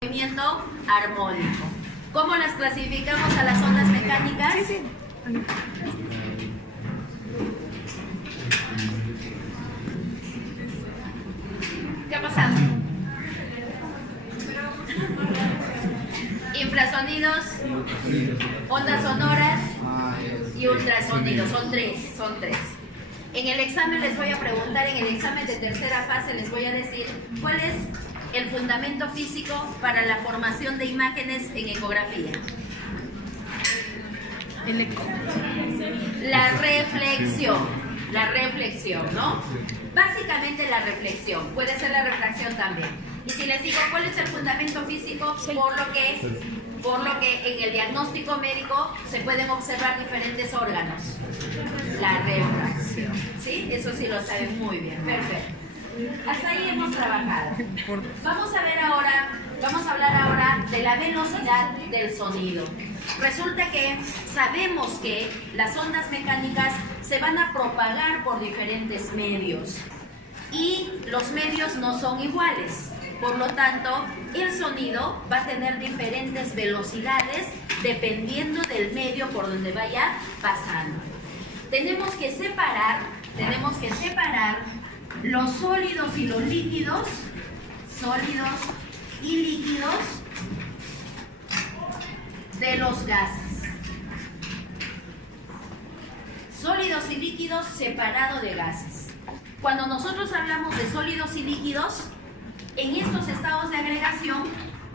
movimiento armónico. ¿Cómo las clasificamos a las ondas mecánicas? Sí. ¿Qué ha pasado? Infrasonidos, ondas sonoras y ultrasonidos. Son tres. En el examen les voy a preguntar, en el examen de tercera fase les voy a decir cuál es el fundamento físico para la formación de imágenes en ecografía. El eco. La reflexión, ¿no? Básicamente la reflexión, puede ser la refracción también. Y si les digo cuál es el fundamento físico, por lo que en el diagnóstico médico se pueden observar diferentes órganos. La refracción, ¿sí? Eso sí lo saben muy bien, perfecto. Hasta ahí hemos trabajado. Vamos a hablar ahora de la velocidad del sonido. Resulta que sabemos que las ondas mecánicas se van a propagar por diferentes medios y los medios no son iguales. Por lo tanto, el sonido va a tener diferentes velocidades dependiendo del medio por donde vaya pasando. Tenemos que separar los sólidos y los líquidos, de los gases. Sólidos y líquidos separado de gases. Cuando nosotros hablamos de sólidos y líquidos, en estos estados de agregación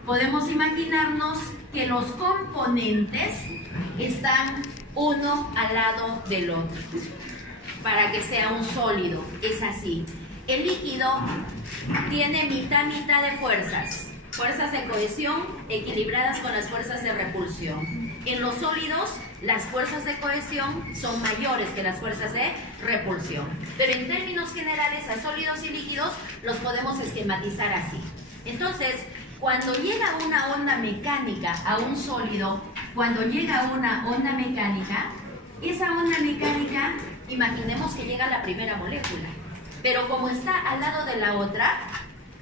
podemos imaginarnos que los componentes están uno al lado del otro para que sea un sólido. Es así. El líquido tiene mitad de fuerzas de cohesión equilibradas con las fuerzas de repulsión. En los sólidos, las fuerzas de cohesión son mayores que las fuerzas de repulsión. Pero en términos generales, a sólidos y líquidos los podemos esquematizar así. Entonces, cuando llega una onda mecánica a un sólido, esa onda mecánica, imaginemos que llega a la primera molécula, pero como está al lado de la otra,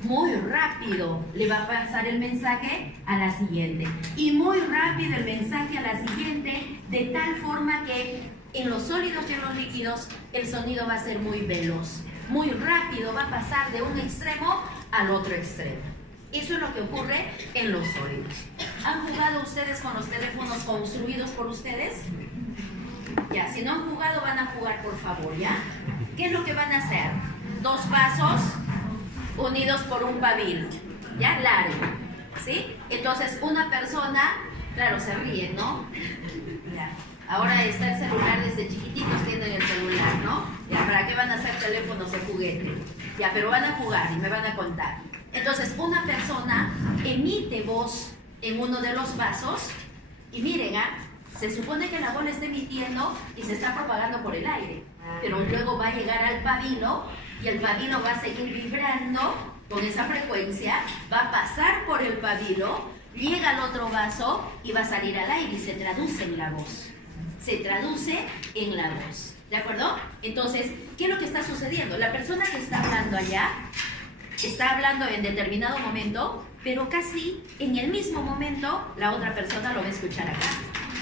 muy rápido le va a pasar el mensaje a la siguiente y muy rápido el mensaje a la siguiente, de tal forma que en los sólidos y en los líquidos el sonido va a ser muy veloz, muy rápido, va a pasar de un extremo al otro extremo. Eso es lo que ocurre en los sólidos. ¿Han jugado ustedes con los teléfonos construidos por ustedes? Ya, si no han jugado, van a jugar, por favor, ¿ya? ¿Qué es lo que van a hacer? Dos vasos unidos por un pabilo, ¿ya? Largo, ¿sí? Entonces, una persona, claro, se ríe, ¿no? Ya. Ahora está el celular, desde chiquititos tienen el celular, ¿no? Ya, ¿para qué van a hacer teléfonos de juguete? Ya, pero van a jugar y me van a contar. Entonces, una persona emite voz en uno de los vasos y miren, se supone que la bola está emitiendo y se está propagando por el aire, pero luego va a llegar al pabilo y el pabilo va a seguir vibrando con esa frecuencia, va a pasar por el pabilo, llega al otro vaso y va a salir al aire y se traduce en la voz. ¿De acuerdo? Entonces, ¿qué es lo que está sucediendo? La persona que está hablando allá está hablando en determinado momento, pero casi en el mismo momento la otra persona lo va a escuchar acá.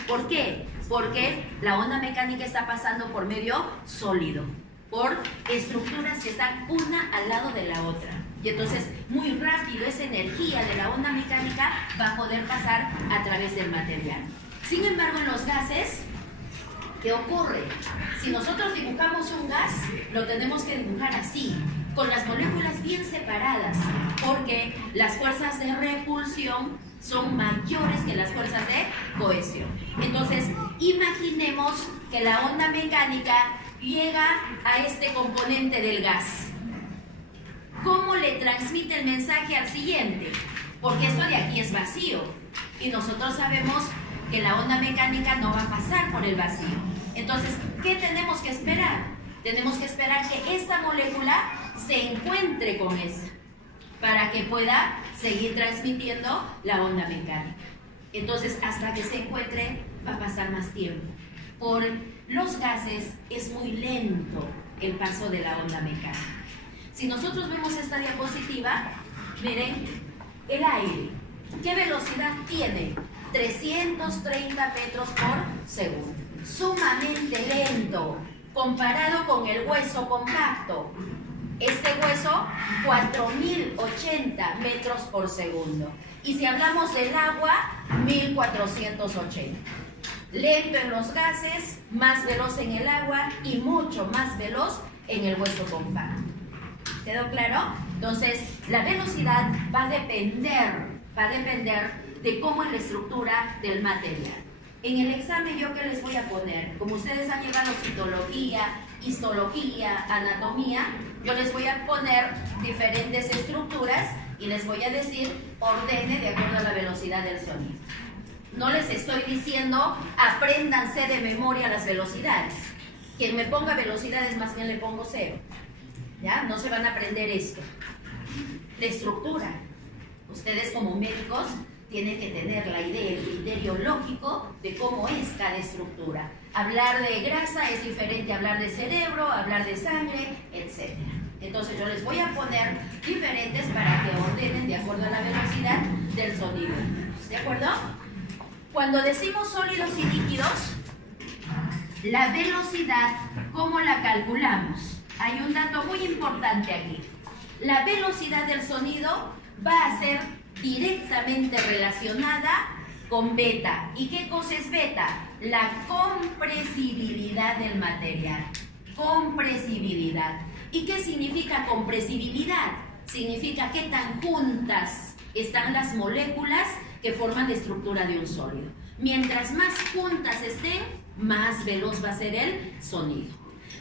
¿Por qué? Porque la onda mecánica está pasando por medio sólido, por estructuras que están una al lado de la otra. Y entonces, muy rápido, esa energía de la onda mecánica va a poder pasar a través del material. Sin embargo, en los gases, ¿qué ocurre? Si nosotros dibujamos un gas, lo tenemos que dibujar así, con las moléculas bien separadas, porque las fuerzas de repulsión son mayores que las fuerzas de cohesión. Entonces, imaginemos que la onda mecánica llega a este componente del gas. ¿Cómo le transmite el mensaje al siguiente? Porque esto de aquí es vacío y nosotros sabemos que la onda mecánica no va a pasar por el vacío. Entonces, ¿qué tenemos que esperar? Tenemos que esperar que esta molécula se encuentre con esa para que pueda seguir transmitiendo la onda mecánica. Entonces, hasta que se encuentre va a pasar más tiempo. Por los gases es muy lento el paso de la onda mecánica. Si nosotros vemos esta diapositiva, miren, el aire. ¿Qué velocidad tiene? 330 metros por segundo. Sumamente lento comparado con el hueso compacto. Este hueso, 4080 metros por segundo. Y si hablamos del agua, 1480. Lento en los gases, más veloz en el agua y mucho más veloz en el hueso compacto. ¿Quedó claro? Entonces, la velocidad va a depender de cómo es la estructura del material. En el examen, ¿yo qué les voy a poner? Como ustedes han llevado citología, histología, anatomía, yo les voy a poner diferentes estructuras y les voy a decir, ordene de acuerdo a la velocidad del sonido. No les estoy diciendo, apréndanse de memoria las velocidades. Quien me ponga velocidades, más bien le pongo 0. ¿Ya? No se van a aprender esto. La estructura. Ustedes como médicos tienen que tener la idea, el criterio lógico de cómo es cada estructura. Hablar de grasa es diferente a hablar de cerebro, hablar de sangre, etc. Entonces yo les voy a poner diferentes para que ordenen de acuerdo a la velocidad del sonido. ¿De acuerdo? Cuando decimos sólidos y líquidos, la velocidad, ¿cómo la calculamos? Hay un dato muy importante aquí. La velocidad del sonido va a ser directamente relacionada con beta. ¿Y qué cosa es beta? La compresibilidad del material. Compresibilidad. ¿Y qué significa compresibilidad? Significa qué tan juntas están las moléculas que forman la estructura de un sólido. Mientras más juntas estén, más veloz va a ser el sonido.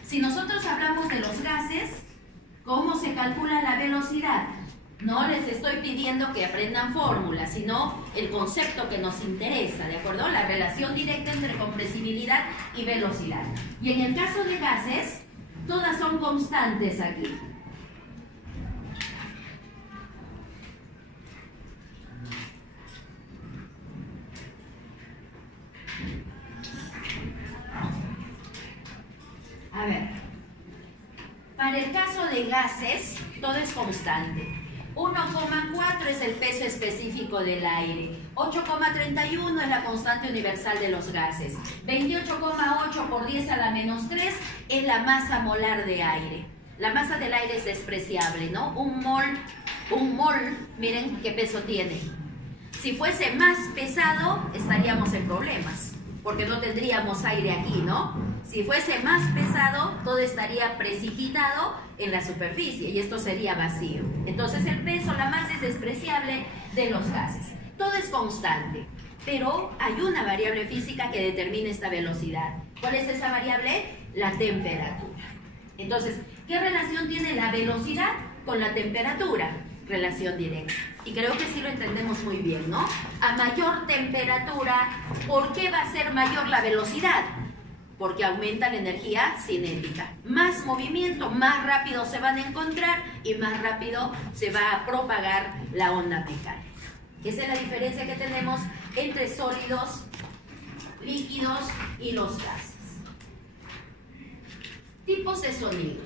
Si nosotros hablamos de los gases, ¿cómo se calcula la velocidad? No les estoy pidiendo que aprendan fórmulas, sino el concepto que nos interesa, ¿de acuerdo? La relación directa entre compresibilidad y velocidad. Y en el caso de gases, todas son constantes aquí. A ver, para el caso de gases, todo es constante. 1,4 es el peso específico del aire. 8,31 es la constante universal de los gases. 28,8 por 10 a la menos 3 es la masa molar de aire. La masa del aire es despreciable, ¿no? Un mol, miren qué peso tiene. Si fuese más pesado, estaríamos en problemas, porque no tendríamos aire aquí, ¿no? Si fuese más pesado, todo estaría precipitado en la superficie y esto sería vacío. Entonces el peso, la masa es despreciable de los gases. Todo es constante, pero hay una variable física que determina esta velocidad. ¿Cuál es esa variable? La temperatura. Entonces, ¿qué relación tiene la velocidad con la temperatura? Relación directa. Y creo que sí lo entendemos muy bien, ¿no? A mayor temperatura, ¿por qué va a ser mayor la velocidad? Porque aumenta la energía cinética. Más movimiento, más rápido se van a encontrar y más rápido se va a propagar la onda mecánica. Esa es la diferencia que tenemos entre sólidos, líquidos y los gases. Tipos de sonido.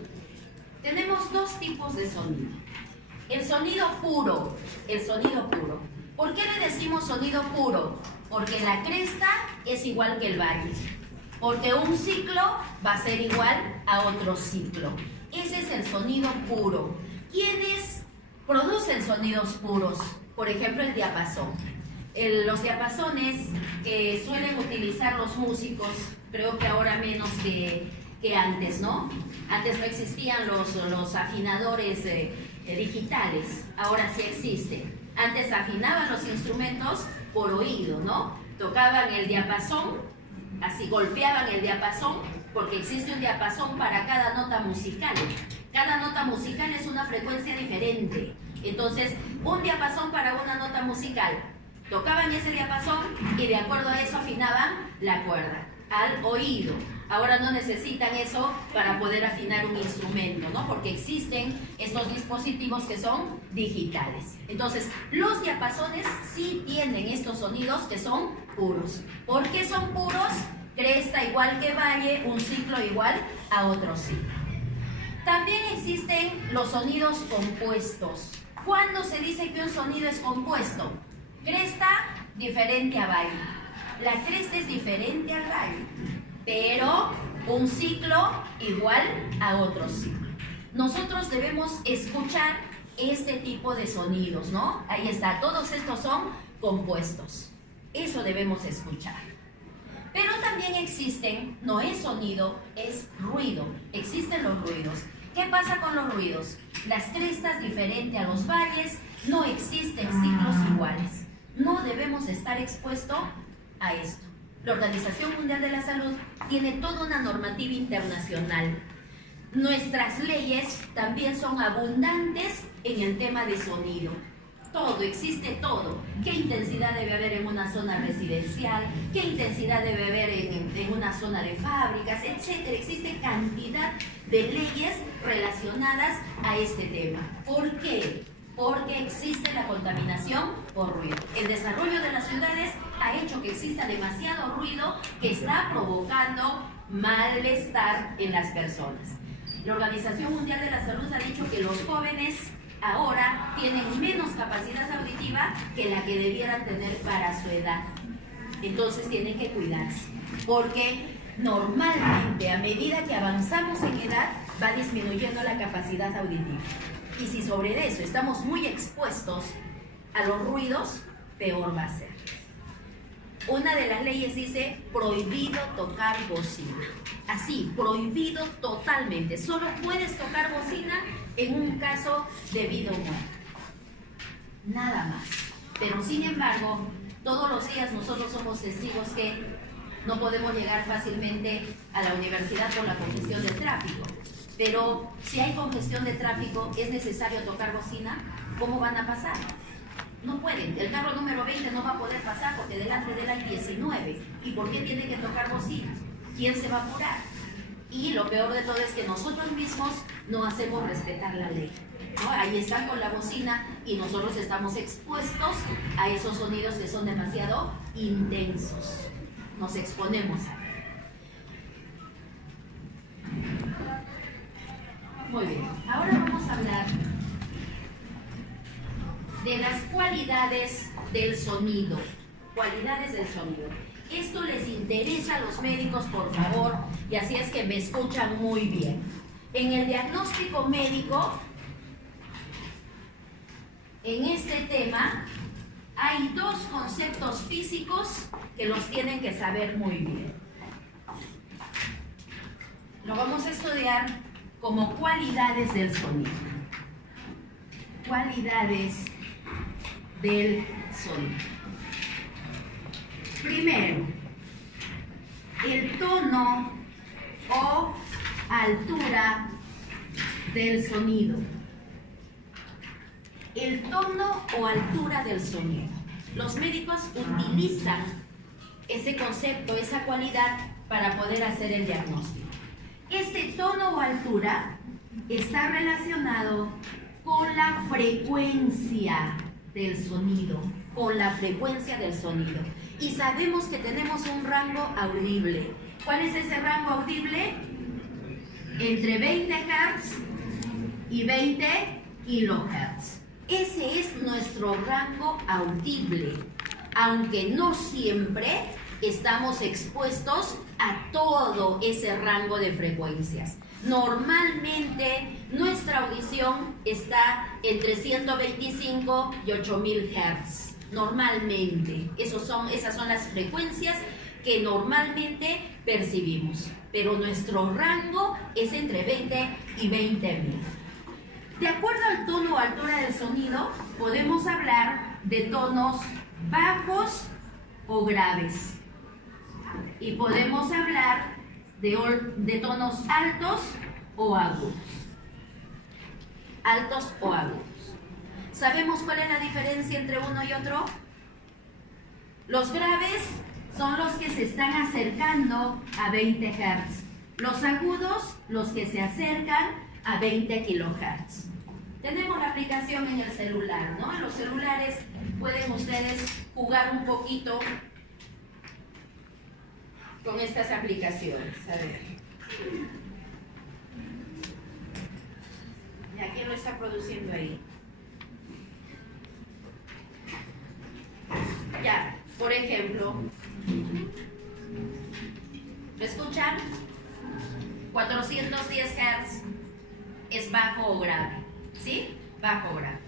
Tenemos dos tipos de sonido. El sonido puro, ¿Por qué le decimos sonido puro? Porque la cresta es igual que el valle. Porque un ciclo va a ser igual a otro ciclo. Ese es el sonido puro. ¿Quiénes producen sonidos puros? Por ejemplo, el diapasón. Los diapasones que suelen utilizar los músicos, creo que ahora menos que antes, ¿no? Antes no existían los afinadores digitales, ahora sí existen. Antes afinaban los instrumentos por oído, ¿no? Tocaban el diapasón, así golpeaban el diapasón, porque existe un diapasón para cada nota musical. Cada nota musical es una frecuencia diferente. Entonces, un diapasón para una nota musical. Tocaban ese diapasón y de acuerdo a eso afinaban la cuerda, al oído. Ahora no necesitan eso para poder afinar un instrumento, ¿no? Porque existen estos dispositivos que son digitales. Entonces, los diapasones sí tienen estos sonidos que son puros. ¿Por qué son puros? Cresta igual que valle, un ciclo igual a otro ciclo. También existen los sonidos compuestos. ¿Cuándo se dice que un sonido es compuesto? diferente a baile. La cresta es diferente al baile, pero un ciclo igual a otro ciclo. Nosotros debemos escuchar este tipo de sonidos, ¿no? Ahí está, todos estos son compuestos. Eso debemos escuchar. Pero también existen, no es sonido, es ruido. Existen los ruidos. ¿Qué pasa con los ruidos? Las crestas diferente a los valles, no existen ciclos iguales. No debemos estar expuestos a esto. La Organización Mundial de la Salud tiene toda una normativa internacional. Nuestras leyes también son abundantes en el tema de sonido. Todo, existe todo. ¿Qué intensidad debe haber en una zona residencial? ¿Qué intensidad debe haber en una zona de fábricas? Etcétera. Existe cantidad de leyes relacionadas a este tema. ¿Por qué? Porque existe la contaminación por ruido. El desarrollo de las ciudades ha hecho que exista demasiado ruido que está provocando malestar en las personas. La Organización Mundial de la Salud ha dicho que los jóvenes ahora tienen menos capacidad auditiva que la que debieran tener para su edad. Entonces tienen que cuidarse, porque normalmente a medida que avanzamos en edad va disminuyendo la capacidad auditiva. Y si sobre eso estamos muy expuestos a los ruidos, peor va a ser. Una de las leyes dice prohibido tocar bocina. Así, prohibido totalmente. Solo puedes tocar bocina en un caso de vida o muerte. Nada más. Pero sin embargo, todos los días nosotros somos testigos que no podemos llegar fácilmente a la universidad por la congestión del tráfico. Pero si hay congestión de tráfico, ¿es necesario tocar bocina? ¿Cómo van a pasar? No pueden. El carro número 20 no va a poder pasar porque delante de él hay 19. ¿Y por qué tiene que tocar bocina? ¿Quién se va a apurar? Y lo peor de todo es que nosotros mismos no hacemos respetar la ley, ¿no? Ahí están con la bocina y nosotros estamos expuestos a esos sonidos que son demasiado intensos. Nos exponemos a él. Muy bien, ahora vamos a hablar de las cualidades del sonido. Cualidades del sonido. Esto les interesa a los médicos, por favor, y así es que me escuchan muy bien. En el diagnóstico médico, en este tema, hay dos conceptos físicos que los tienen que saber muy bien. Lo vamos a estudiar como cualidades del sonido. Cualidades del sonido. Primero, el tono o altura del sonido. El tono o altura del sonido. Los médicos utilizan ese concepto, esa cualidad para poder hacer el diagnóstico. Este tono o altura está relacionado con la frecuencia del sonido, con la frecuencia del sonido. Y sabemos que tenemos un rango audible. ¿Cuál es ese rango audible? Entre 20 Hz y 20 kHz. Ese es nuestro rango audible, aunque no siempre estamos expuestos a todo ese rango de frecuencias. Normalmente nuestra audición está entre 125 y 8000 Hz. Normalmente, esas son las frecuencias que normalmente percibimos. Pero nuestro rango es entre 20 y 20.000. De acuerdo al tono o altura del sonido, podemos hablar de tonos bajos o graves. Y podemos hablar de tonos altos o agudos. Altos o agudos. ¿Sabemos cuál es la diferencia entre uno y otro? Los graves son los que se están acercando a 20 Hz. Los agudos, los que se acercan a 20 kHz. Tenemos la aplicación en el celular, ¿no? En los celulares pueden ustedes jugar un poquito con estas aplicaciones. A ver. ¿Ya quién lo está produciendo ahí? Ya, ejemplo, ¿me escuchan? 410 Hz es bajo o grave, ¿sí? Bajo o grave.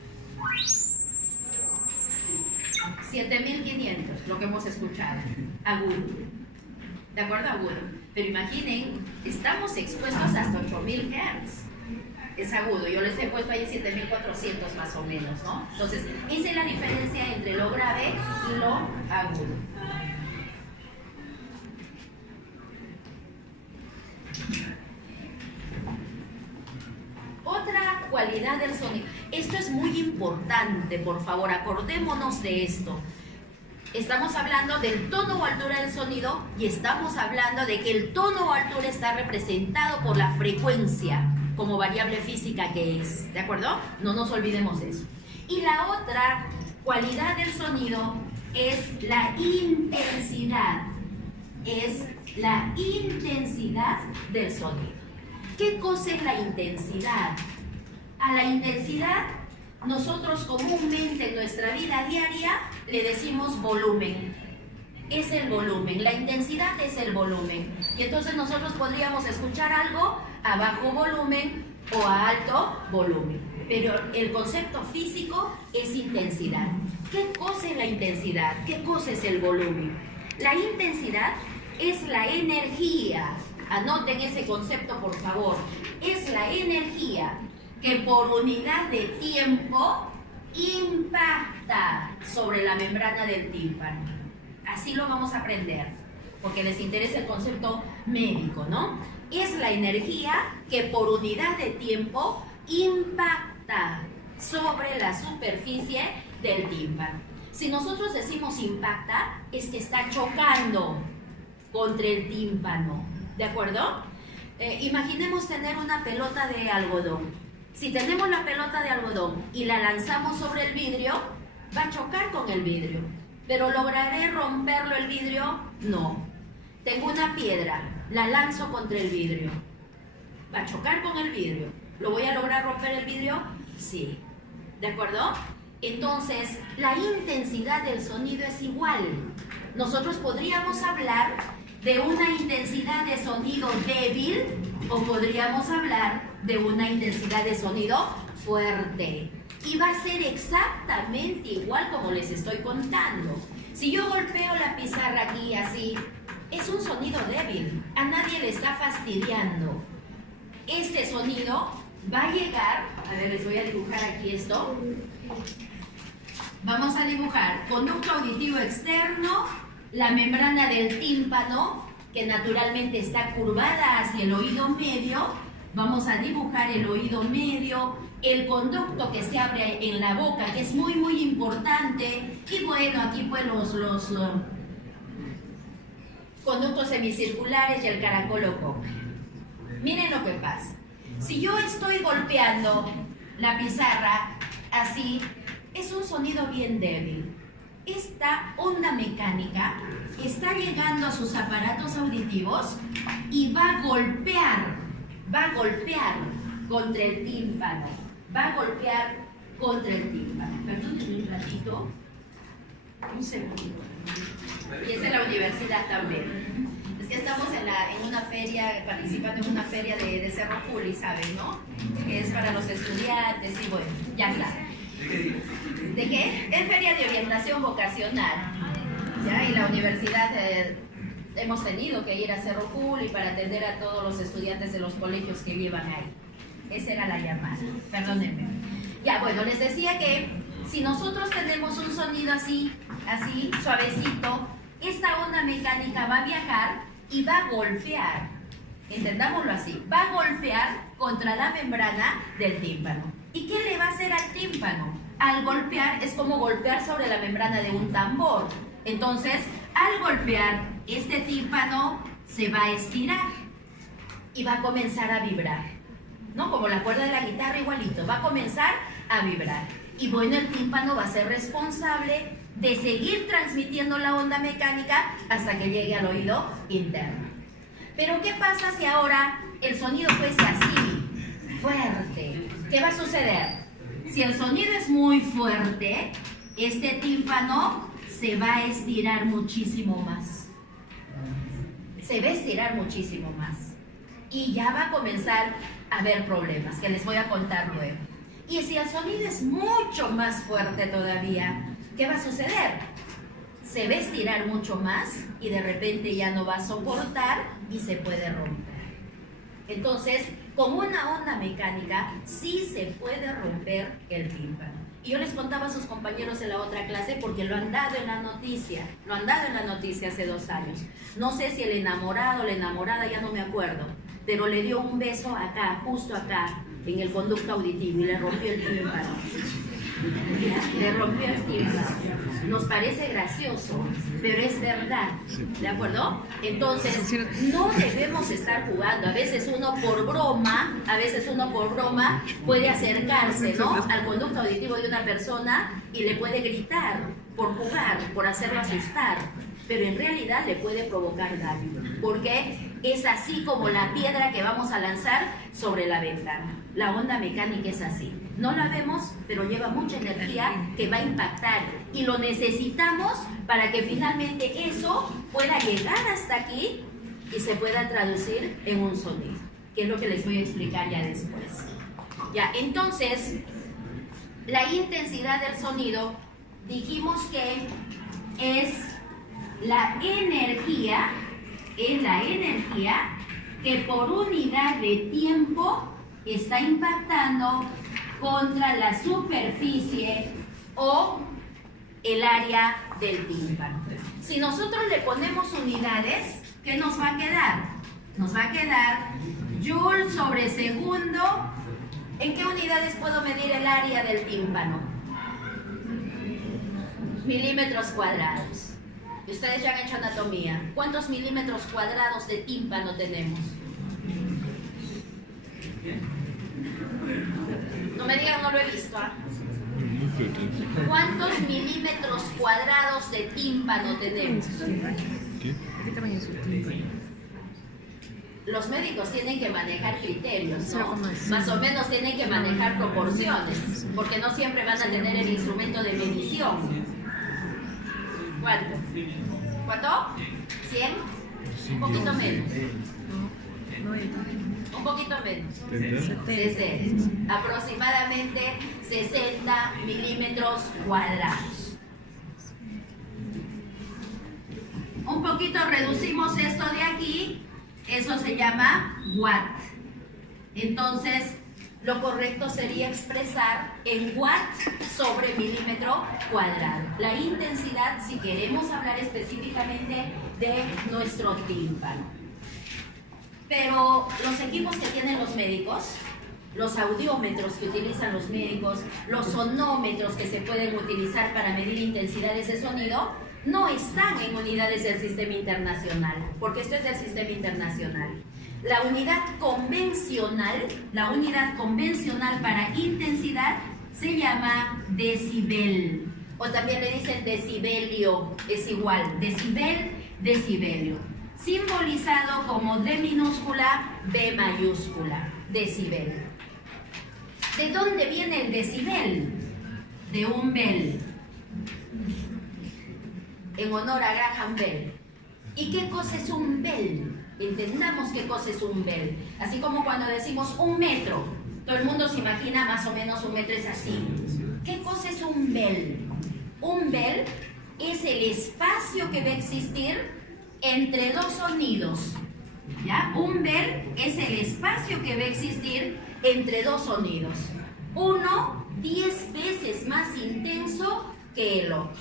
7500, lo que hemos escuchado, agudo. ¿De acuerdo? Agudo. Pero imaginen, estamos expuestos hasta 8000 Hz. Es agudo. Yo les he puesto ahí 7400 más o menos, ¿no? Entonces, esa es la diferencia entre lo grave y lo agudo. Otra cualidad del sonido. Esto es muy importante, por favor, acordémonos de esto. Estamos hablando del tono o altura del sonido y estamos hablando de que el tono o altura está representado por la frecuencia como variable física que es, ¿de acuerdo? No nos olvidemos de eso. Y la otra cualidad del sonido es la intensidad. Es la intensidad del sonido. ¿Qué cosa es la intensidad? A la intensidad nosotros comúnmente en nuestra vida diaria le decimos volumen. Es el volumen, la intensidad es el volumen. Y entonces nosotros podríamos escuchar algo a bajo volumen o a alto volumen. Pero el concepto físico es intensidad. ¿Qué cosa es la intensidad? ¿Qué cosa es el volumen? La intensidad es la energía. Anoten ese concepto, por favor. Es la energía que por unidad de tiempo impacta sobre la membrana del tímpano. Así lo vamos a aprender, porque les interesa el concepto médico, ¿no? Es la energía que por unidad de tiempo impacta sobre la superficie del tímpano. Si nosotros decimos impacta, es que está chocando contra el tímpano, ¿de acuerdo? Imaginemos tener una pelota de algodón. Si tenemos la pelota de algodón y la lanzamos sobre el vidrio, va a chocar con el vidrio. ¿Pero lograré romperlo el vidrio? No. Tengo una piedra, la lanzo contra el vidrio. ¿Va a chocar con el vidrio? ¿Lo voy a lograr romper el vidrio? Sí. ¿De acuerdo? Entonces, la intensidad del sonido es igual. Nosotros podríamos hablar de una intensidad de sonido débil o podríamos hablar de una intensidad de sonido fuerte. Y va a ser exactamente igual como les estoy contando. Si yo golpeo la pizarra aquí así, es un sonido débil. A nadie le está fastidiando. Este sonido va a llegar, a ver, les voy a dibujar aquí esto. Vamos a dibujar conducto auditivo externo, la membrana del tímpano, que naturalmente está curvada hacia el oído medio. Vamos a dibujar el oído medio, el conducto que se abre en la boca, que es muy, muy importante. Y bueno, aquí pues los conductos semicirculares y el caracol o copa. Miren lo que pasa. Si yo estoy golpeando la pizarra así, es un sonido bien débil. Esta onda mecánica está llegando a sus aparatos auditivos y va a golpear contra el tímpano. Va a golpear contra el tímpano. Perdónenme un ratito. Un segundo. Y es en la universidad también. Es que estamos en una feria, participando en una feria de Cerro Juli, ¿saben, no? Que es para los estudiantes y bueno, ya está. ¿De qué? Es feria de orientación vocacional. ¿Ya? Y la universidad hemos tenido que ir a Cerro Juli para atender a todos los estudiantes de los colegios que llevan ahí. Esa era la llamada. Perdónenme. Ya, bueno, les decía que si nosotros tenemos un sonido así, suavecito, esta onda mecánica va a viajar y va a golpear, entendámoslo así, va a golpear contra la membrana del tímpano. ¿Y qué le va a hacer al tímpano? Al golpear es como golpear sobre la membrana de un tambor. Entonces, al golpear, este tímpano se va a estirar y va a comenzar a vibrar, ¿no? Como la cuerda de la guitarra igualito, va a comenzar a vibrar. Y bueno, el tímpano va a ser responsable de seguir transmitiendo la onda mecánica hasta que llegue al oído interno. Pero ¿qué pasa si ahora el sonido fuese así, fuerte? ¿Qué va a suceder? Si el sonido es muy fuerte, este tímpano se va a estirar muchísimo más. Se va a estirar muchísimo más. Y ya va a comenzar a haber problemas, que les voy a contar luego. Y si el sonido es mucho más fuerte todavía, ¿qué va a suceder? Se va a estirar mucho más y de repente ya no va a soportar y se puede romper. Entonces, con una onda mecánica sí se puede romper el tímpano. Y yo les contaba a sus compañeros en la otra clase porque lo han dado en la noticia. Lo han dado en la noticia hace 2 años. No sé si el enamorado o la enamorada, ya no me acuerdo, pero le dio un beso acá, justo acá, en el conducto auditivo y le rompió el tímpano. Le rompió el tímpano. Nos parece gracioso, pero es verdad, ¿de acuerdo? Entonces, no debemos estar jugando. A veces uno por broma puede acercarse, ¿no?, al conducto auditivo de una persona y le puede gritar por jugar, por hacerlo asustar, pero en realidad le puede provocar daño, porque es así como la piedra que vamos a lanzar sobre la ventana. La onda mecánica es así. No la vemos, pero lleva mucha energía que va a impactar y lo necesitamos para que finalmente eso pueda llegar hasta aquí y se pueda traducir en un sonido, que es lo que les voy a explicar ya después. Ya, entonces, la intensidad del sonido, dijimos que es la energía que por unidad de tiempo está impactando contra la superficie o el área del tímpano. Si nosotros le ponemos unidades, ¿qué nos va a quedar? Nos va a quedar Joule sobre segundo. ¿En qué unidades puedo medir el área del tímpano? Milímetros cuadrados. Ustedes ya han hecho anatomía. ¿Cuántos milímetros cuadrados de tímpano tenemos? No me digan, no lo he visto. ¿Cuántos milímetros cuadrados de tímpano tenemos? ¿Qué tamaño es el tímpano? Los médicos tienen que manejar criterios, ¿no? Más o menos tienen que manejar proporciones, porque no siempre van a tener el instrumento de medición. ¿Cuánto? ¿Cuánto? ¿100? Un poquito menos. Un poquito menos. 60. Aproximadamente 60 milímetros cuadrados. Un poquito reducimos esto de aquí. Eso se llama watt. Entonces, lo correcto sería expresar en watt sobre milímetro cuadrado. La intensidad, si queremos hablar específicamente de nuestro tímpano. Pero los equipos que tienen los médicos, los audiómetros que utilizan los médicos, los sonómetros que se pueden utilizar para medir intensidades de sonido, no están en unidades del sistema internacional, porque esto es del sistema internacional. La unidad convencional para intensidad se llama decibel, o también le dicen decibelio, es igual, decibel, decibelio, simbolizado como D minúscula, B mayúscula, decibel. ¿De dónde viene el decibel? De un bell, en honor a Graham Bell. ¿Y qué cosa es un bell? Entendamos qué cosa es un bell. Así como cuando decimos 1 metro, todo el mundo se imagina más o menos 1 metro es así. ¿Qué cosa es un bell? Un bell es el espacio que va a existir entre 2 sonidos. ¿Ya? Un bell es el espacio que va a existir entre 2 sonidos. Uno 10 veces más intenso que el otro.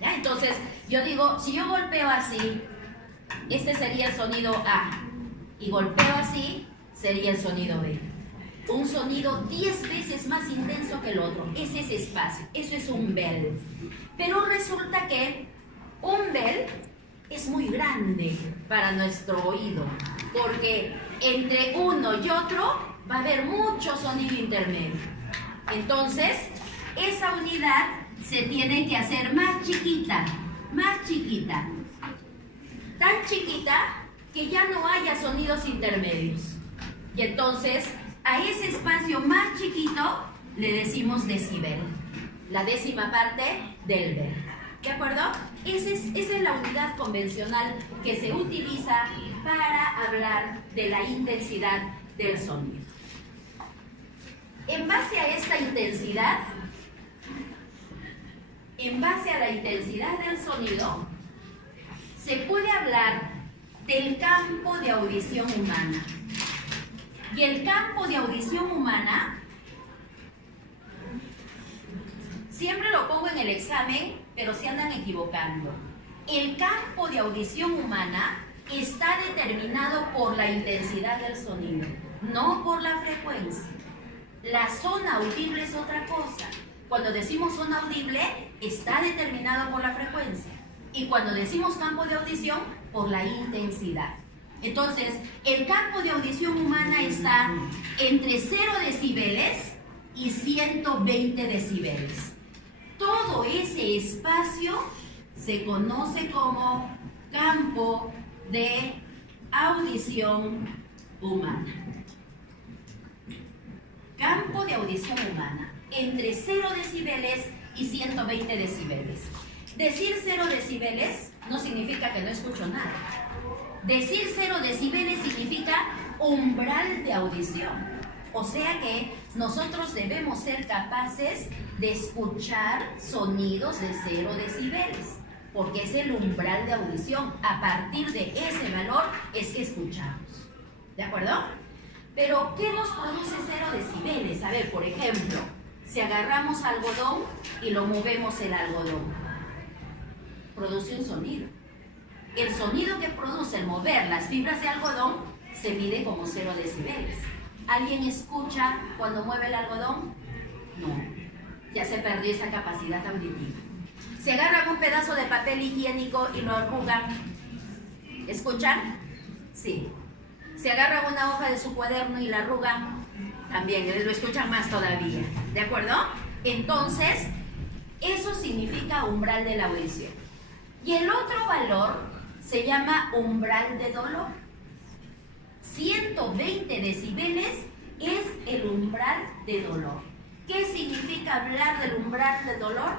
¿Ya? Entonces, yo digo, si yo golpeo así, este sería el sonido A, y golpeo así, sería el sonido B. Un sonido 10 veces más intenso que el otro. Es ese espacio, eso es un bell. Pero resulta que un bell es muy grande para nuestro oído, porque entre uno y otro va a haber mucho sonido intermedio. Entonces, esa unidad se tiene que hacer más chiquita, tan chiquita que ya no haya sonidos intermedios. Y entonces, a ese espacio más chiquito le decimos decibel, la 10ª parte del bell. ¿De acuerdo? Esa es la unidad convencional que se utiliza para hablar de la intensidad del sonido. En base a esta intensidad, en base a la intensidad del sonido, se puede hablar del campo de audición humana. Y el campo de audición humana, siempre lo pongo en el examen, pero se andan equivocando. El campo de audición humana está determinado por la intensidad del sonido, no por la frecuencia. La zona audible es otra cosa. Cuando decimos zona audible, está determinado por la frecuencia. Y cuando decimos campo de audición, por la intensidad. Entonces, el campo de audición humana está entre 0 decibeles y 120 decibeles. Todo ese espacio se conoce como campo de audición humana. Campo de audición humana, entre 0 decibeles y 120 decibeles. Decir 0 decibeles no significa que no escucho nada. Decir 0 decibeles significa umbral de audición. O sea que nosotros debemos ser capaces de escuchar sonidos de 0 decibeles, porque es el umbral de audición. A partir de ese valor es que escuchamos. ¿De acuerdo? Pero, ¿qué nos produce 0 decibeles? A ver, por ejemplo, si agarramos algodón y lo movemos el algodón, produce un sonido. El sonido que produce el mover las fibras de algodón se mide como 0 decibeles. ¿Alguien escucha cuando mueve el algodón? No, ya se perdió esa capacidad auditiva. Se agarran un pedazo de papel higiénico y lo arrugan. ¿Escuchan? Sí. Se agarra una hoja de su cuaderno y la arrugan, también lo escuchan más todavía. ¿De acuerdo? Entonces, eso significa umbral de la audición. Y el otro valor se llama umbral de dolor. 120 decibeles es el umbral de dolor. ¿Qué significa hablar del umbral de dolor?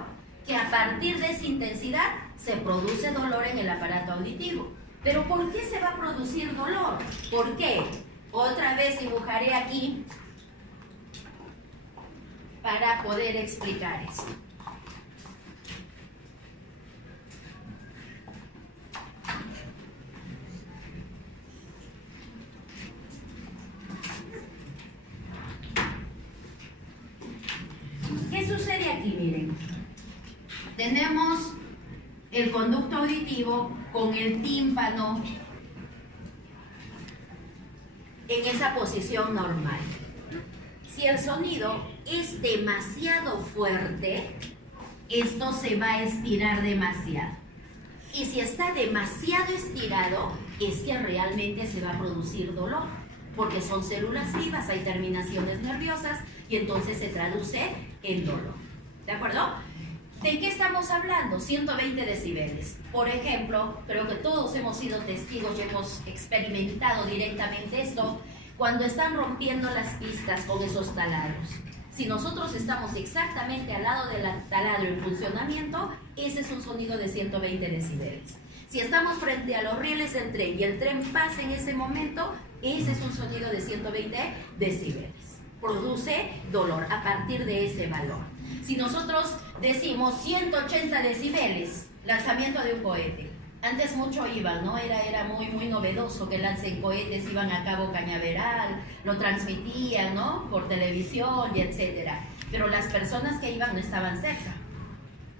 Que a partir de esa intensidad se produce dolor en el aparato auditivo. ¿Pero por qué se va a producir dolor? ¿Por qué? Otra vez dibujaré aquí para poder explicar eso. ¿Qué sucede aquí? Miren, tenemos el conducto auditivo con el tímpano en esa posición normal. Si el sonido es demasiado fuerte, esto se va a estirar demasiado. Y si está demasiado estirado, es que realmente se va a producir dolor, porque son células vivas, hay terminaciones nerviosas y entonces se traduce en dolor. ¿De acuerdo? ¿De qué estamos hablando? 120 decibeles. Por ejemplo, creo que todos hemos sido testigos y hemos experimentado directamente esto, cuando están rompiendo las pistas con esos taladros. Si nosotros estamos exactamente al lado del taladro en funcionamiento, ese es un sonido de 120 decibeles. Si estamos frente a los rieles del tren y el tren pasa en ese momento, ese es un sonido de 120 decibeles. Produce dolor a partir de ese valor. Si nosotros decimos 180 decibeles, lanzamiento de un cohete. Antes mucho iban, ¿no? Era muy novedoso que lancen cohetes, iban a Cabo Cañaveral, lo transmitían, ¿no? Por televisión y etcétera. Pero las personas que iban no estaban cerca.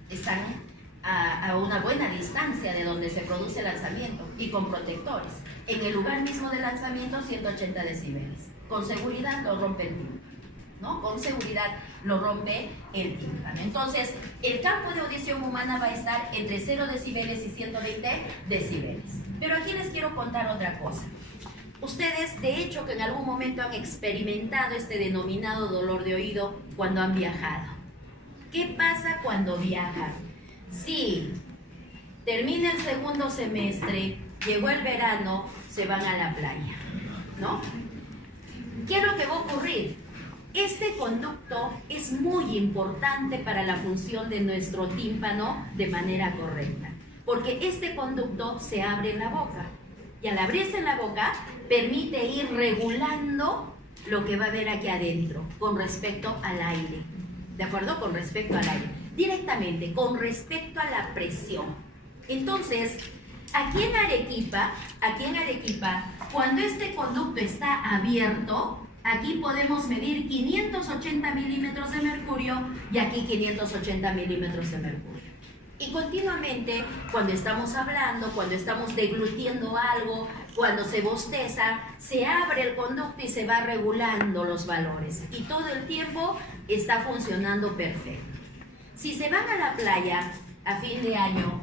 Están a una buena distancia de donde se produce el lanzamiento y con protectores. En el lugar mismo del lanzamiento, 180 decibeles. Con seguridad lo rompe el tímpano, ¿no? Con seguridad lo rompe el tímpano. Entonces, el campo de audición humana va a estar entre 0 decibeles y 120 decibeles. Pero aquí les quiero contar otra cosa. Ustedes, de hecho, que en algún momento han experimentado este denominado dolor de oído cuando han viajado. ¿Qué pasa cuando viajan? Si termina el segundo semestre, llegó el verano, se van a la playa, ¿no? ¿Qué es lo que va a ocurrir? Este conducto es muy importante para la función de nuestro tímpano de manera correcta, porque este conducto se abre en la boca y al abrirse en la boca permite ir regulando lo que va a haber aquí adentro con respecto al aire, ¿de acuerdo? Con respecto al aire, directamente con respecto a la presión. Entonces, aquí en Arequipa, cuando este conducto está abierto, aquí podemos medir 580 milímetros de mercurio y aquí 580 milímetros de mercurio. Y continuamente, cuando estamos hablando, cuando estamos deglutiendo algo, cuando se bosteza, se abre el conducto y se va regulando los valores. Y todo el tiempo está funcionando perfecto. Si se van a la playa a fin de año,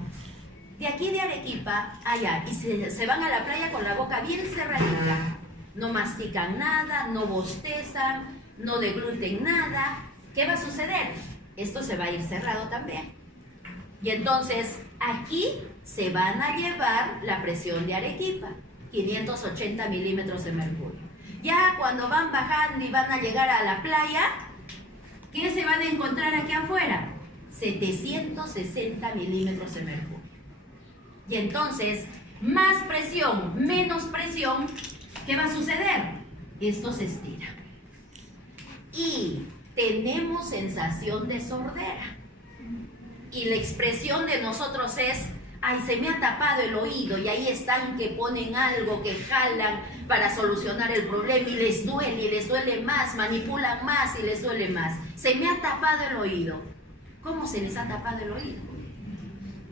de aquí de Arequipa allá, y se van a la playa con la boca bien cerradita, no mastican nada, no bostezan, no degluten nada, ¿qué va a suceder? Esto se va a ir cerrado también. Y entonces aquí se van a llevar la presión de Arequipa, 580 milímetros de mercurio. Ya cuando van bajando y van a llegar a la playa, ¿qué se van a encontrar aquí afuera? 760 milímetros de mercurio. Y entonces, más presión, menos presión, ¿qué va a suceder? Esto se estira. Y tenemos sensación de sordera. Y la expresión de nosotros es, ay, se me ha tapado el oído, y ahí están que ponen algo, que jalan para solucionar el problema y les duele más, manipulan más y les duele más. Se me ha tapado el oído. ¿Cómo se les ha tapado el oído?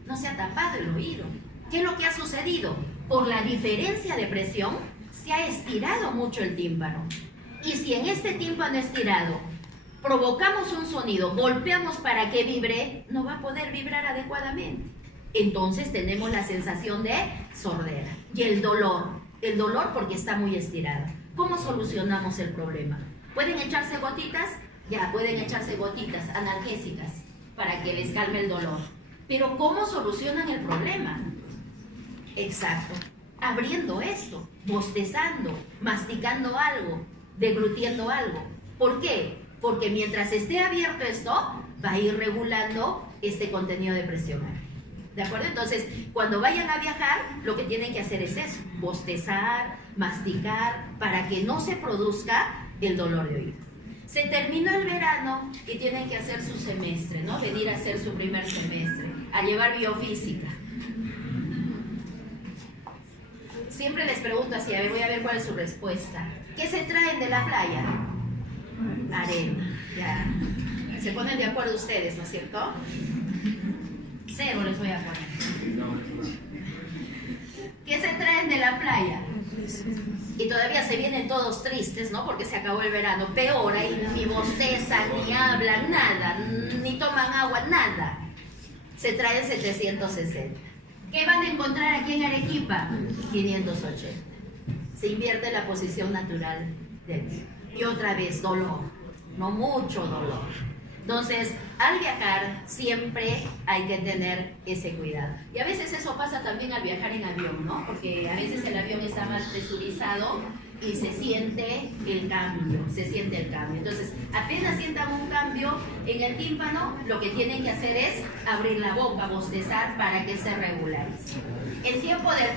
No se ha tapado el oído. ¿Qué es lo que ha sucedido? Por la diferencia de presión, se ha estirado mucho el tímpano. Y si en este tímpano estirado provocamos un sonido, golpeamos para que vibre, no va a poder vibrar adecuadamente. Entonces tenemos la sensación de sordera. Y el dolor porque está muy estirado. ¿Cómo solucionamos el problema? ¿Pueden echarse gotitas? Ya, pueden echarse gotitas analgésicas para que les calme el dolor. Pero ¿cómo solucionan el problema? Exacto, abriendo esto, bostezando, masticando algo, deglutiendo algo. ¿Por qué? Porque mientras esté abierto esto, va a ir regulando este contenido de presión aérea. ¿De acuerdo? Entonces, cuando vayan a viajar, lo que tienen que hacer es eso, bostezar, masticar, para que no se produzca el dolor de oído. Se terminó el verano y tienen que hacer su semestre, ¿no? Venir a hacer su primer semestre, a llevar biofísica. Siempre les pregunto así, a ver, voy a ver cuál es su respuesta. ¿Qué se traen de la playa? Arena, ya. Se ponen de acuerdo ustedes, ¿no es cierto? 0 les voy a poner. ¿Qué se traen de la playa? Y todavía se vienen todos tristes, ¿no? Porque se acabó el verano. Peor, ahí ni bostezan, ni hablan, nada, ni toman agua, nada. Se traen 760. ¿Qué van a encontrar aquí en Arequipa? 580. Se invierte la posición natural del pie. Y otra vez, dolor. No mucho dolor. Entonces, al viajar siempre hay que tener ese cuidado. Y a veces eso pasa también al viajar en avión, ¿no? Porque a veces el avión está más presurizado y se siente el cambio, Entonces, apenas sientan un cambio en el tímpano, lo que tienen que hacer es abrir la boca, bostezar para que se regularice. En tiempo del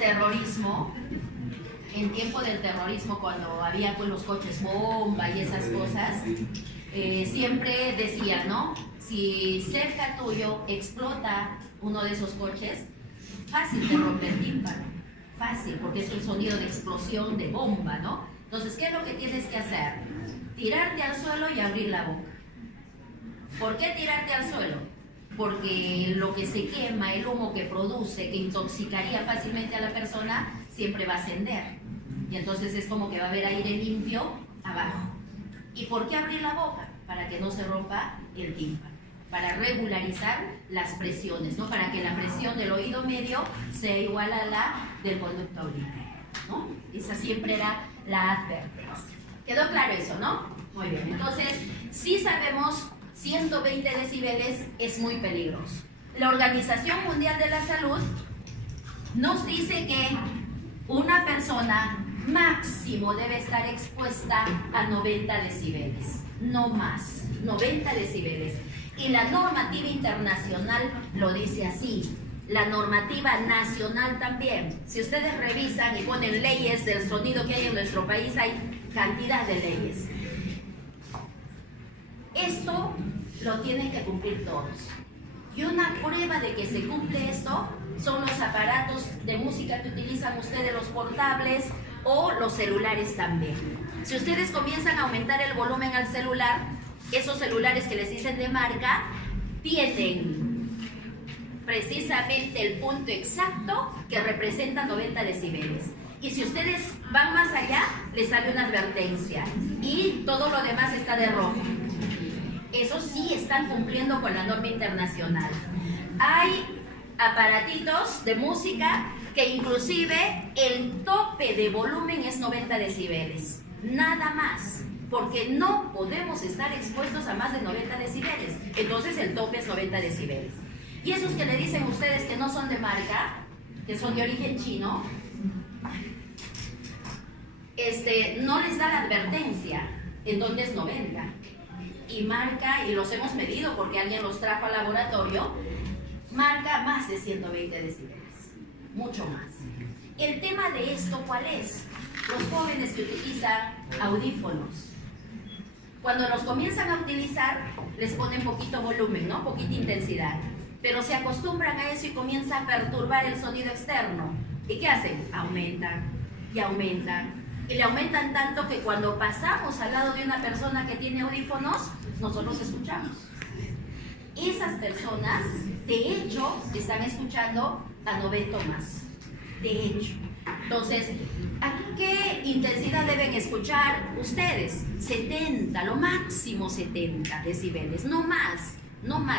terrorismo, cuando había pues los coches bomba y esas cosas, siempre decía, ¿no? Si cerca tuyo explota uno de esos coches, fácil te rompe el tímpano. Fácil, porque es un sonido de explosión, de bomba, ¿no? Entonces, ¿qué es lo que tienes que hacer? Tirarte al suelo y abrir la boca. ¿Por qué tirarte al suelo? Porque lo que se quema, el humo que produce, que intoxicaría fácilmente a la persona, siempre va a ascender. Y entonces es como que va a haber aire limpio abajo. ¿Y por qué abrir la boca? Para que no se rompa el tímpano. Para regularizar las presiones, ¿no? Para que la presión del oído medio sea igual a la del conducto auditivo, ¿no? Esa siempre era la advertencia. ¿Quedó claro eso, no? Muy bien. Entonces, sí sabemos, 120 decibeles es muy peligroso. La Organización Mundial de la Salud nos dice que una persona máximo debe estar expuesta a 90 decibeles. no más, 90 decibeles. Y la normativa internacional lo dice así, la normativa nacional también. Si ustedes revisan y ponen leyes del sonido que hay en nuestro país, hay cantidad de leyes. Esto lo tienen que cumplir todos. Y una prueba de que se cumple esto son los aparatos de música que utilizan ustedes, los portables o los celulares también. Si ustedes comienzan a aumentar el volumen al celular, esos celulares que les dicen de marca tienen precisamente el punto exacto que representa 90 decibeles. Y si ustedes van más allá, les sale una advertencia y todo lo demás está de rojo. Eso sí están cumpliendo con la norma internacional. Hay aparatitos de música que inclusive el tope de volumen es 90 decibeles, nada más, porque no podemos estar expuestos a más de 90 decibeles, entonces el tope es 90 decibeles. Y esos que le dicen ustedes que no son de marca, que son de origen chino, no les da la advertencia, entonces es 90. Y marca, y los hemos medido porque alguien los trajo al laboratorio, marca más de 120 decibeles, mucho más. El tema de esto, ¿cuál es? Los jóvenes que utilizan audífonos, cuando los comienzan a utilizar, les ponen poquito volumen, ¿no? Poquita intensidad, pero se acostumbran a eso y comienza a perturbar el sonido externo. ¿Y qué hacen? Aumentan y aumentan. Y le aumentan tanto que cuando pasamos al lado de una persona que tiene audífonos, nosotros escuchamos. Esas personas, de hecho, están escuchando a 90 más. De hecho. Entonces, ¿a qué intensidad deben escuchar ustedes? 70, lo máximo 70 decibeles, no más,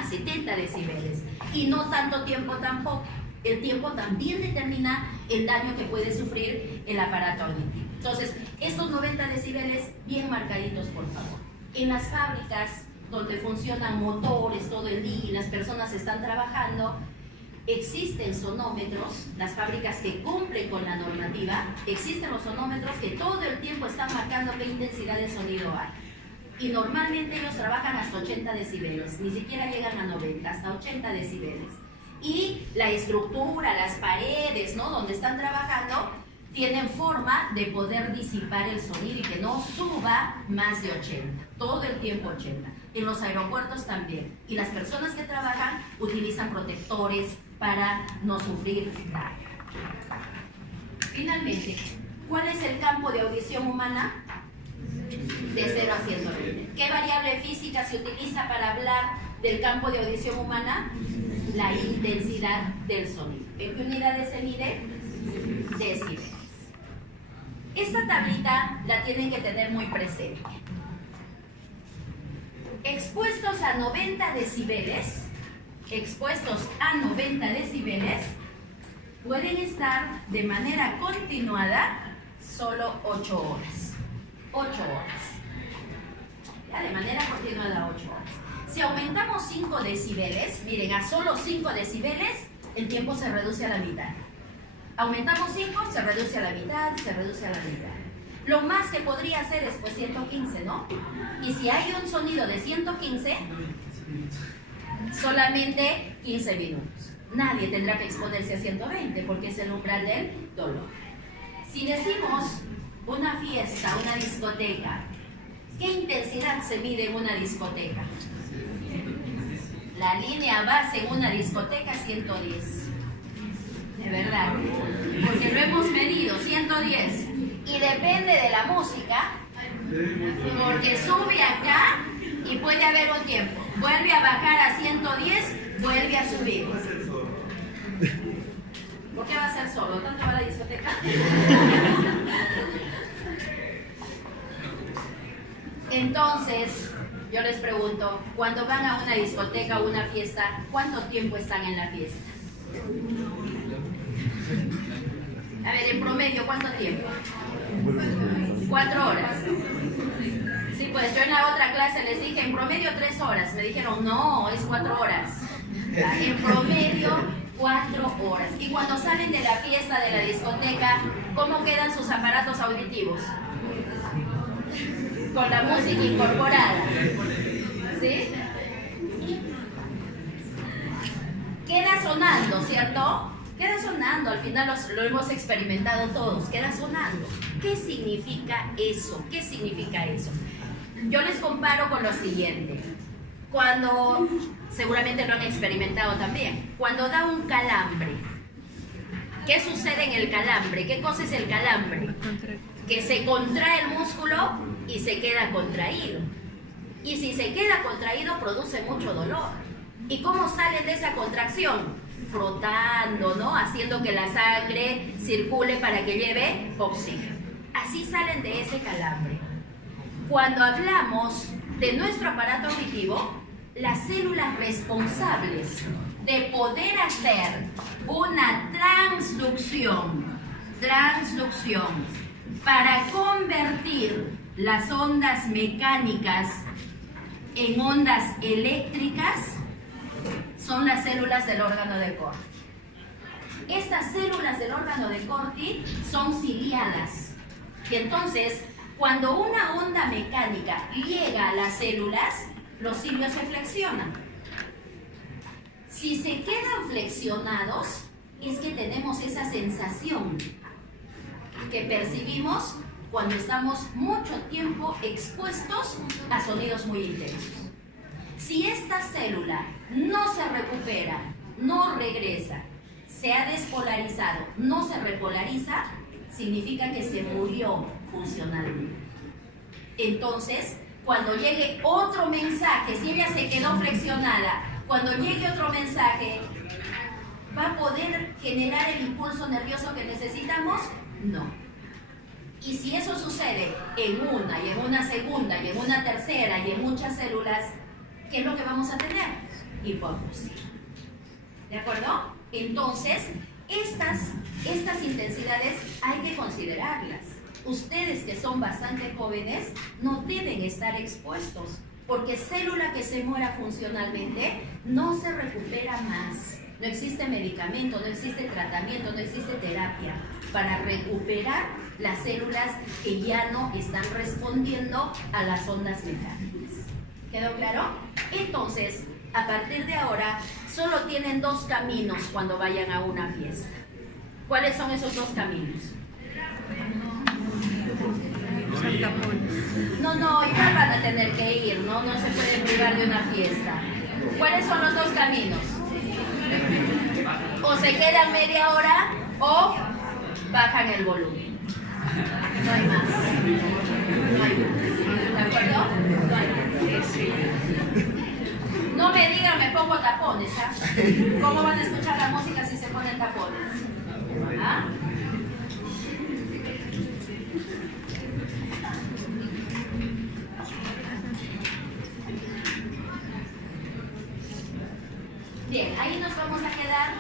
70 decibeles. Y no tanto tiempo tampoco. El tiempo también determina el daño que puede sufrir el aparato auditivo. Entonces, estos 90 decibeles bien marcaditos, por favor. En las fábricas donde funcionan motores todo el día y las personas están trabajando, existen sonómetros, las fábricas que cumplen con la normativa, existen los sonómetros que todo el tiempo están marcando qué intensidad de sonido hay. Y normalmente ellos trabajan hasta 80 decibeles, ni siquiera llegan a 90, hasta 80 decibeles. Y la estructura, las paredes, ¿no?, donde están trabajando, tienen forma de poder disipar el sonido y que no suba más de 80, todo el tiempo 80. En los aeropuertos también. Y las personas que trabajan utilizan protectores para no sufrir daño. Finalmente, ¿cuál es el campo de audición humana? De 0 a 120. ¿Qué variable física se utiliza para hablar del campo de audición humana? La intensidad del sonido. ¿En qué unidades se mide? Decibeles. Esta tablita la tienen que tener muy presente. Expuestos a 90 decibeles, pueden estar de manera continuada solo 8 horas. 8 horas. Ya, de manera continuada 8 horas. Si aumentamos 5 decibeles, miren, a solo 5 decibeles, el tiempo se reduce a la mitad. Aumentamos 5, se reduce a la mitad, se reduce a la mitad. Lo más que podría hacer es pues 115, ¿no? Y si hay un sonido de 115, solamente 15 minutos. Nadie tendrá que exponerse a 120 porque es el umbral del dolor. Si decimos una fiesta, una discoteca, ¿qué intensidad se mide en una discoteca? La línea base en una discoteca es 110. De verdad, porque lo hemos medido, 110. Y depende de la música, porque sube acá y puede haber un tiempo. Vuelve a bajar a 110, vuelve a subir. ¿Por qué va a ser solo? ¿Tanto va la discoteca? Entonces, yo les pregunto, cuando van a una discoteca o una fiesta, ¿cuánto tiempo están en la fiesta? A ver, en promedio, ¿cuánto tiempo? 4 horas. Sí, pues yo en la otra clase les dije, en promedio 3 horas. Me dijeron, no, es 4 horas. En promedio, 4 horas. Y cuando salen de la fiesta, de la discoteca, ¿cómo quedan sus aparatos auditivos? con la música incorporada. ¿Sí? Queda sonando, ¿cierto? Queda sonando, al final lo hemos experimentado todos, queda sonando. ¿Qué significa eso? ¿Qué significa eso? Yo les comparo con lo siguiente. Cuando, seguramente lo han experimentado también, cuando da un calambre, ¿qué sucede en el calambre? ¿Qué cosa es el calambre? Que se contrae el músculo y se queda contraído. Y si se queda contraído, produce mucho dolor. ¿Y cómo salen de esa contracción? Frotando, ¿no? Haciendo que la sangre circule para que lleve oxígeno. Así salen de ese calambre. Cuando hablamos de nuestro aparato auditivo, las células responsables de poder hacer una transducción para convertir las ondas mecánicas en ondas eléctricas son las células del órgano de Corti. Estas células del órgano de Corti son ciliadas y entonces cuando una onda mecánica llega a las células, los cilios se flexionan. Si se quedan flexionados, es que tenemos esa sensación que percibimos cuando estamos mucho tiempo expuestos a sonidos muy intensos. Si esta célula no se recupera, no regresa, se ha despolarizado, no se repolariza, significa que se murió funcionalmente. Entonces, cuando llegue otro mensaje, si ella se quedó flexionada, cuando llegue otro mensaje, ¿va a poder generar el impulso nervioso que necesitamos? No. Y si eso sucede en una, y en una segunda, y en una tercera, y en muchas células, ¿qué es lo que vamos a tener? Hipoacusia. ¿De acuerdo? Entonces, estas intensidades hay que considerarlas. Ustedes que son bastante jóvenes no deben estar expuestos, porque célula que se muera funcionalmente no se recupera más. No existe medicamento, no existe tratamiento, no existe terapia para recuperar las células que ya no están respondiendo a las ondas mecánicas. ¿Quedó claro? Entonces, a partir de ahora, solo tienen dos caminos cuando vayan a una fiesta. ¿Cuáles son esos dos caminos? No, igual van a tener que ir, ¿no? No se pueden privar de una fiesta. ¿Cuáles son los dos caminos? O se quedan media hora o bajan el volumen. No hay más. No hay más. ¿De acuerdo? No hay más. No me digan, me pongo tapones, ¿ah? ¿Cómo van a escuchar la música si se ponen tapones? ¿Ah? Bien, ahí nos vamos a quedar.